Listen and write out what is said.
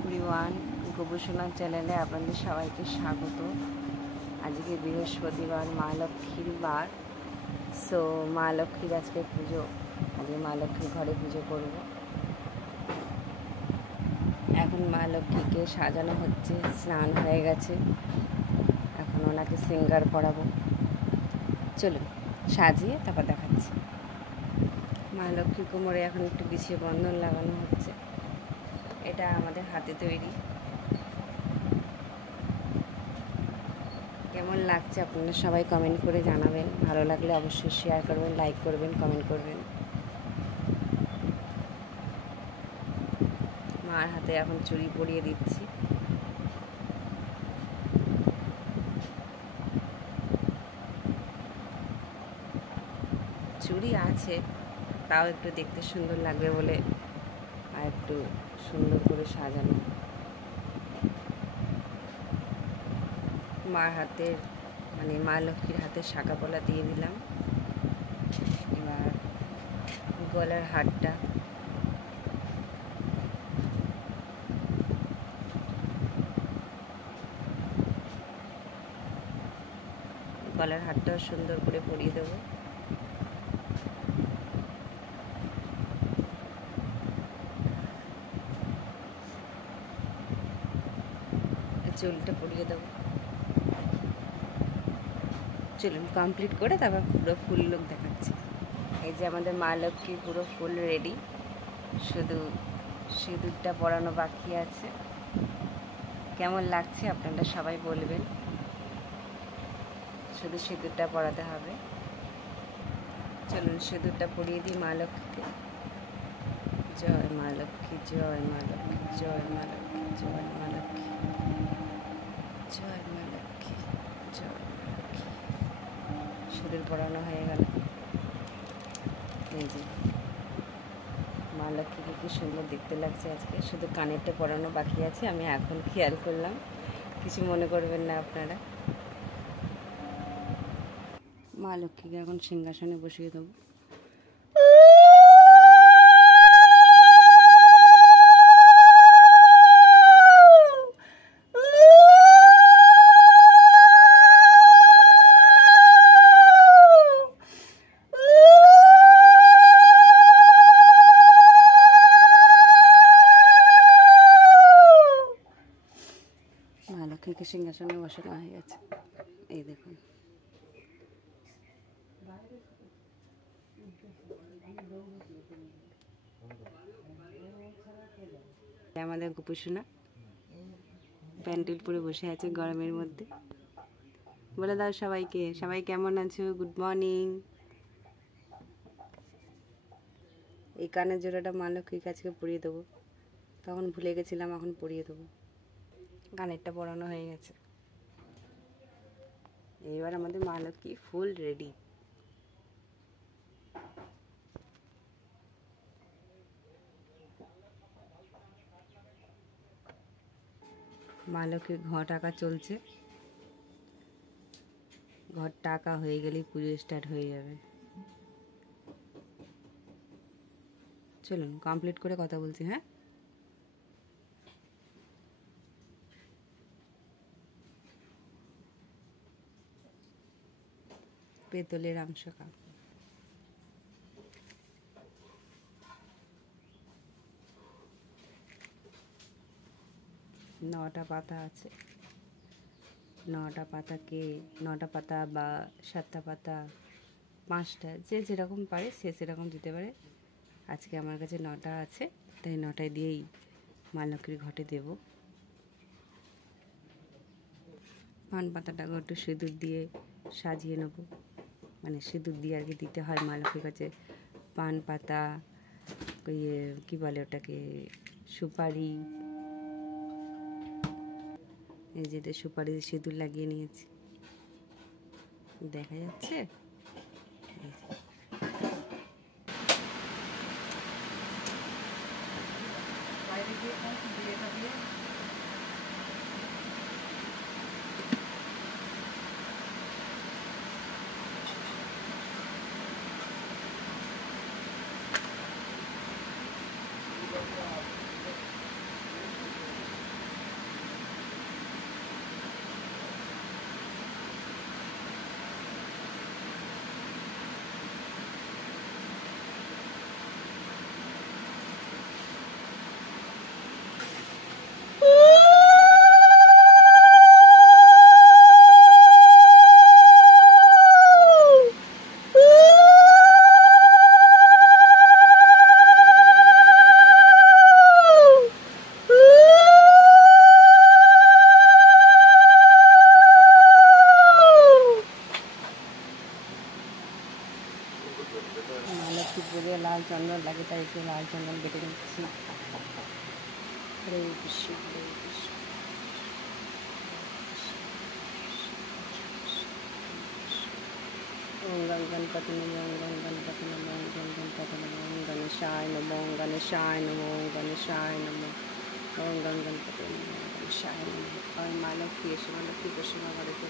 Everyone, গোপুসোনার চ্যানেলে আপনাদের সবাইকে স্বাগত। আজকে বৃহস্পতিবার, মা লক্ষ্মীর বার। সো মা লক্ষ্মীর আজকে পুজো, আজকে মা লক্ষ্মীর ঘরে পুজো করব। এখন মা লক্ষ্মীকে সাজানো হচ্ছে, স্নান হয়ে গেছে, এখন ওনাকে সিঙ্গার করাবো। চলুন সাজিয়ে তারপর দেখাচ্ছি। মা লক্ষ্মীর কোমরে এখন একটু বিছিয়ে বন্ধন লাগানো হচ্ছে। এটা আমাদের হাতে তৈরি। কেমন লাগছে আপনারা সবাই কমেন্ট করে জানাবেন। ভালো লাগলে অবশ্যই শেয়ার করবেন, লাইক করবেন, কমেন্ট করবেন। মার হাতে এখন চুড়ি পরিয়ে দিচ্ছি। চুড়ি আছে, তাও একটু দেখতে সুন্দর লাগবে বলে আর একটু সুন্দর করে সাজানো। মার হাতের মানে মা লক্ষ্মীর হাতে শাঁখা পলা দিয়ে দিলাম। এবার গলার হারটা, গলার হারটাও সুন্দর করে পরিয়ে দেবো। চুলটা পরিয়ে দেবো। চলুন কমপ্লিট করে তারপর পুরো ফুল লুক দেখাচ্ছি। এই যে আমাদের মা লক্ষ্মী পুরো ফুল রেডি, শুধু সিঁদুরটা পরানো বাকি আছে। কেমন লাগছে আপনারা সবাই বলবেন। শুধু সিঁদুরটা পরাতে হবে। চলুন সিঁদুরটা পরিয়ে দিই মা লক্ষ্মীকে। জয় মা লক্ষ্মী, জয় মা লক্ষ্মী, জয় মা লক্ষ্মী, জয় মা লক্ষ্মী, জয় মা লক্ষ্মী, জয় মা লক্ষ্মী। সিঁদুর পরানো হয়ে গেল। এই যে মা লক্ষ্মীকে কি সুন্দর দেখতে লাগছে আজকে। শুধু কানেরটা পরানো বাকি আছে, আমি এখন খেয়াল করলাম, কিছু মনে করবেন না আপনারা। মা লক্ষ্মীকে এখন সিংহাসনে বসিয়ে দেবো। মা লক্ষ্মীকে সিংহাসনে বসানো হয়ে গেছে। এই দেখুন, আমাদের গোপুসোনা প্যান্ডেল পরে বসে আছে গরমের মধ্যে। বলে দাও সবাইকে, সবাই কেমন আছো? Good morning. এই কানের জোড়াটা মা লক্ষ্মীর কাছে পরিয়ে দেবো, তখন ভুলে গেছিলাম, এখন পরিয়ে দেবো। কানেরটা পরানো হয়ে গেছে। এবার আমাদের মা লক্ষ্মী ফুল রেডি। মা লক্ষ্মীর ঘট আঁকা চলছে। ঘরটা আঁকা হয়ে গেলেই পুজো স্টার্ট হয়ে যাবে। চলুন কমপ্লিট করে কথা বলছি। হ্যাঁ, পেতলের আমশাকা, নটা পাতা আছে। নটা পাতাকে, নটা পাতা বা 7টা পাতা, 5টা, যে যেরকম পারে সে সেরকম দিতে পারে। আজকে আমার কাছে 9টা আছে, তাই 9টায় দিয়েই মা লক্ষ্মীর ঘটে দেব। পান পাতাটাকে একটু সিঁদুর দিয়ে সাজিয়ে নেব, মানে সিঁদুর দিয়ে আর কি দিতে হয় মা লক্ষ্মীর কাছে। পান পাতা, কী বলে ওটাকে, সুপারি। এই যেটা সুপারি সিঁদুর লাগিয়ে নিয়েছি, দেখা যাচ্ছে। শিবলে কৃষ্ণ। ওম গং গণপতি নমঃ, ওম গং গণপতি নমঃ, ওম গং গণপতি নমঃ, ওম গণেশায় নমঃ, ওম গণেশায় নমঃ, ওম গণেশায় নমঃ, ওম গং গণপতি নমঃ, ওম গণেশায় নমঃ। और माँ लक्ष्मी ऐसे माँ लक्ष्मी को सेवा करे तो